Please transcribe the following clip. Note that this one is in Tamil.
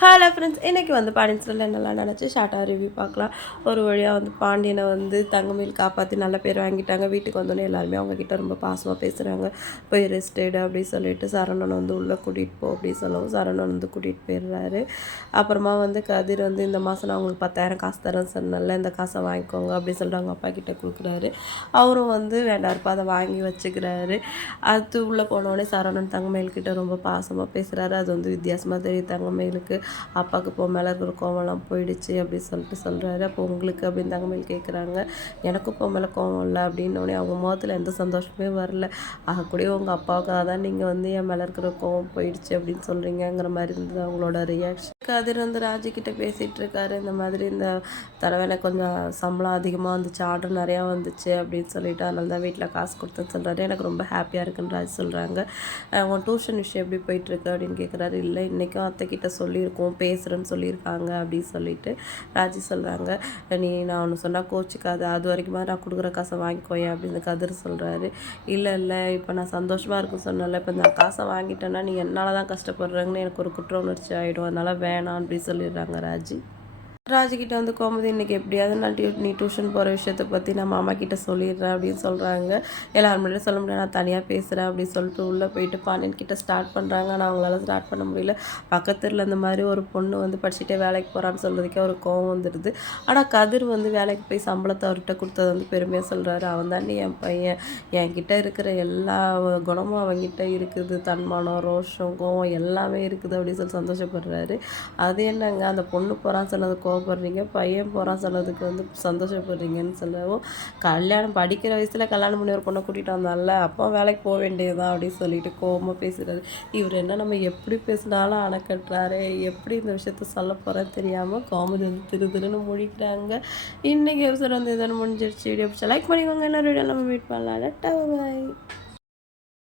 ஹலோ ஃப்ரெண்ட்ஸ், இன்றைக்கி வந்து பாண்டியன் ஸ்டோரியில் என்னெல்லாம் நினச்சி ஷார்ட்டாக ரிவ்யூ பார்க்கலாம். ஒரு வழியாக வந்து பாண்டியனை வந்து தங்கமயில் காப்பாற்றி நல்ல பேர் வாங்கிட்டாங்க. வீட்டுக்கு வந்தோடனே எல்லாருமே அவங்கக்கிட்ட ரொம்ப பாசமாக பேசுகிறாங்க. போய் ரெஸ்ட் எடு அப்படின்னு சொல்லிட்டு சரவணன் வந்து உள்ளே கூட்டிகிட்டு போ அப்படின்னு சொல்லவும் சரவணன் வந்து கூட்டிகிட்டு போயிடுறாரு. அப்புறமா வந்து கதிர் வந்து இந்த மாதம் நான் உங்களுக்கு 10,000 காசு தரேன்னு சொன்னல, இந்த காசை வாங்கிக்கோங்க அப்படின்னு சொல்லிட்டு அவங்க அப்பா கிட்டே கொடுக்குறாரு. அவரும் வந்து வேண்டாருப்பா அதை வாங்கி வச்சுக்கிறாரு. அது உள்ளே போனோடனே சரவணன் தங்கமயில்கிட்ட ரொம்ப பாசமாக பேசுகிறாரு. அது வந்து வித்தியாசமாக தெரியுது தங்கமயிலுக்கு. அப்பாவுக்கு இப்போ மேலே இருக்கிற கோவம்லாம் போயிடுச்சு அப்படின்னு சொல்லிட்டு சொல்கிறாரு. அப்போ உங்களுக்கு அப்படின்னு தங்கமயில் கேட்குறாங்க. எனக்கும் இப்போ மேலே கோவம் இல்லை அப்படின்னோடனே அவங்க முகத்தில் எந்த சந்தோஷமே வரல. ஆகக்கூடிய உங்கள் அப்பாவுக்காக தான் நீங்கள் வந்து என் மேலே இருக்கிற கோவம் போயிடுச்சு அப்படின்னு சொல்கிறீங்கிற மாதிரி இருந்தது அவங்களோட ரியாக்ஷன். கதிர் வந்து ராஜிக்கிட்ட பேசிகிட்டு இருக்காரு. இந்த மாதிரி இந்த தடவை எனக்கு கொஞ்சம் சம்பளம் அதிகமாக வந்துச்சு, ஆர்டர் நிறையா வந்துச்சு அப்படின்னு சொல்லிட்டு அதனால தான் வீட்டில் காசு கொடுத்தேன்னு சொல்கிறாரு. எனக்கு ரொம்ப ஹாப்பியாக இருக்குன்னு ராஜி சொல்கிறாங்க. உன் டியூஷன் விஷயம் எப்படி போயிட்டுருக்கு அப்படின்னு கேட்குறாரு. இல்லை இன்றைக்கும் அத்தைக்கிட்ட சொல்லியிருக்கோம், பேசுகிறேன்னு சொல்லியிருக்காங்க அப்படின்னு சொல்லிட்டு ராஜி சொல்கிறாங்க. நான் ஒன்று சொன்னால் கோச்சிக்காது, அது வரைக்குமா நான் கொடுக்குற காசை வாங்கிக்கோயேன் அப்படின்னு கதிர் சொல்கிறாரு. இல்லை இப்போ நான் சந்தோஷமாக இருக்குன்னு சொன்னல, இப்போ நான் காசை வாங்கிட்டேன்னா நீ என்னால் தான் கஷ்டப்படுறாங்கன்னு எனக்கு ஒரு குற்ற உணர்ச்சி ஆகிடும், அதனால் வேணாம் அப்படின்னு சொல்லிடுறாங்க ராஜி. ராஜுக்கிட்ட வந்து கோமதி இன்றைக்கி எப்படியாவது நான் நீ டியூஷன் போகிற விஷயத்தை பற்றி நான் மாமா கிட்டே சொல்லிடுறேன் அப்படின்னு சொல்கிறாங்க. எல்லாரும் முன்னாடி சொல்ல முடியாது, நான் தனியாக பேசுகிறேன் அப்படின்னு சொல்லிட்டு உள்ளே போயிட்டு பாண்டியன் கிட்டே ஸ்டார்ட் பண்ணுறாங்க. ஆனால் அவங்களால ஸ்டார்ட் பண்ண முடியல. பக்கத்தில் இந்த மாதிரி ஒரு பொண்ணு வந்து படிச்சுட்டே வேலைக்கு போகிறான்னு சொல்கிறதுக்கே ஒரு கோவம் வந்துடுது. ஆனால் கதிர் வந்து வேலைக்கு போய் சம்பளத்தை அவர்கிட்ட கொடுத்தது வந்து பெருமையாக சொல்கிறாரு. அவன் தாண்டி என் பையன், என்கிட்ட இருக்கிற எல்லா குணமும் அவன்கிட்ட இருக்குது, தன்மானம், ரோஷம், கோவம் எல்லாமே இருக்குது அப்படின்னு சொல்லி சந்தோஷப்படுறாரு. அது என்னங்க அந்த பொண்ணு போகிறான்னு சொன்னது கோவப்படுறீங்க, பையன் போகிறான் சொன்னதுக்கு வந்து சந்தோஷப்படுறீங்கன்னு சொல்லவும், கல்யாணம் படிக்கிற வயசில் கல்யாணம் பண்ணி ஒரு பொண்ணை கூட்டிகிட்டு வந்தால அப்போ வேலைக்கு போக வேண்டியதுதான் அப்படின்னு சொல்லிட்டு கோவமாக பேசுகிறாரு. இவர் என்ன நம்ம எப்படி பேசினாலும் அணைக்கட்டுறாரு, எப்படி இந்த விஷயத்த சொல்ல போகிறேன்னு தெரியாமல் காமெடி வந்து திருன்னு முழிக்கிறாங்க. இன்றைக்கி எபிசோட் வந்து எதனா முடிஞ்சிருச்சு. வீடியோ பிடிச்சா லைக் பண்ணிக்கோங்க. இன்னொரு வீடியோ நம்ம மீட் பண்ணலாம். பாய்.